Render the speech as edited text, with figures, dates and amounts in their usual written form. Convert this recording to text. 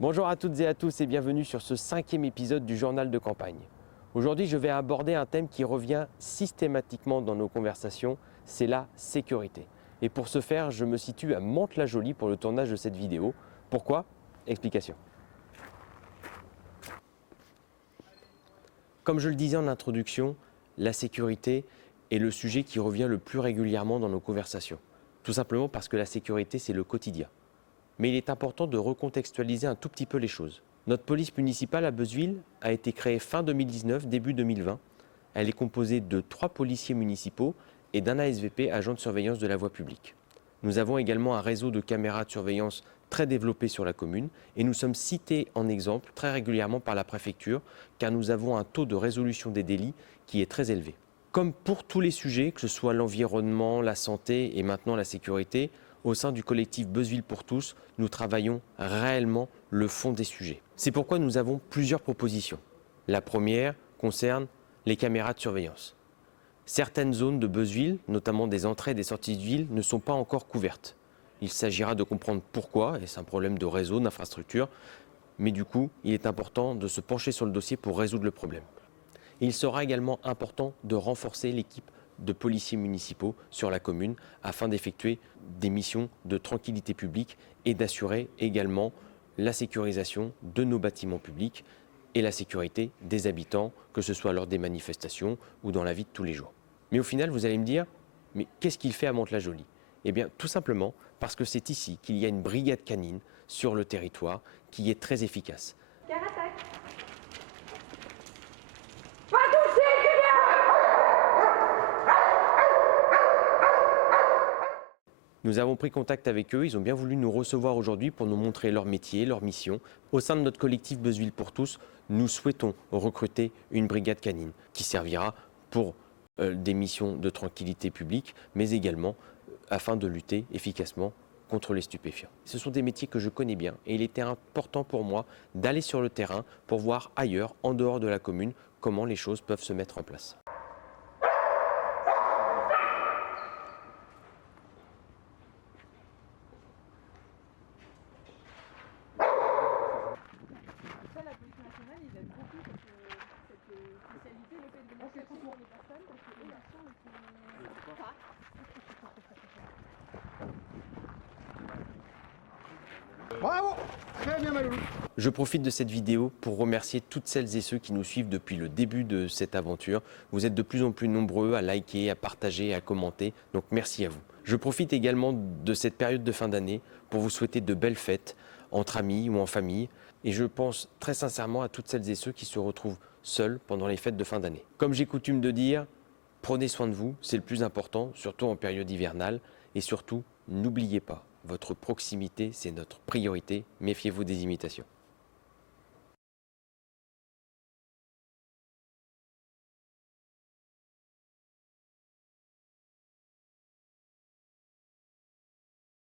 Bonjour à toutes et à tous et bienvenue sur ce 5e épisode du journal de campagne. Aujourd'hui, je vais aborder un thème qui revient systématiquement dans nos conversations, c'est la sécurité. Et pour ce faire, je me situe à Mantes-la-Jolie pour le tournage de cette vidéo. Pourquoi? Explication. Comme je le disais en introduction, la sécurité est le sujet qui revient le plus régulièrement dans nos conversations. Tout simplement parce que la sécurité, c'est le quotidien. Mais il est important de recontextualiser un tout petit peu les choses. Notre police municipale à Beuzeville a été créée fin 2019, début 2020. Elle est composée de 3 policiers municipaux et d'un ASVP, agent de surveillance de la voie publique. Nous avons également un réseau de caméras de surveillance très développé sur la commune et nous sommes cités en exemple très régulièrement par la préfecture car nous avons un taux de résolution des délits qui est très élevé. Comme pour tous les sujets, que ce soit l'environnement, la santé et maintenant la sécurité, au sein du collectif Beuzeville pour tous, nous travaillons réellement le fond des sujets. C'est pourquoi nous avons plusieurs propositions. La première concerne les caméras de surveillance. Certaines zones de Beuzeville, notamment des entrées et des sorties de ville, ne sont pas encore couvertes. Il s'agira de comprendre pourquoi, et c'est un problème de réseau, d'infrastructure, mais du coup, il est important de se pencher sur le dossier pour résoudre le problème. Il sera également important de renforcer l'équipe de policiers municipaux sur la commune afin d'effectuer des missions de tranquillité publique et d'assurer également la sécurisation de nos bâtiments publics et la sécurité des habitants, que ce soit lors des manifestations ou dans la vie de tous les jours. Mais au final, vous allez me dire, mais qu'est-ce qu'il fait à Mantes-la-Jolie? Eh bien, tout simplement parce que c'est ici qu'il y a une brigade canine sur le territoire qui est très efficace. Nous avons pris contact avec eux, ils ont bien voulu nous recevoir aujourd'hui pour nous montrer leur métier, leur mission. Au sein de notre collectif Beuzeville pour tous, nous souhaitons recruter une brigade canine qui servira pour des missions de tranquillité publique, mais également afin de lutter efficacement contre les stupéfiants. Ce sont des métiers que je connais bien et il était important pour moi d'aller sur le terrain pour voir ailleurs, en dehors de la commune, comment les choses peuvent se mettre en place. La police nationale, ils aiment beaucoup cette spécialité, le fait de venir chercher pour les personnes, parce que eux, la chance, Bravo! Très bien Maloulou. Je profite de cette vidéo pour remercier toutes celles et ceux qui nous suivent depuis le début de cette aventure. Vous êtes de plus en plus nombreux à liker, à partager, à commenter, donc merci à vous. Je profite également de cette période de fin d'année pour vous souhaiter de belles fêtes entre amis ou en famille. Et je pense très sincèrement à toutes celles et ceux qui se retrouvent seuls pendant les fêtes de fin d'année. Comme j'ai coutume de dire, prenez soin de vous, c'est le plus important, surtout en période hivernale. Et surtout, n'oubliez pas, votre proximité, c'est notre priorité. Méfiez-vous des imitations.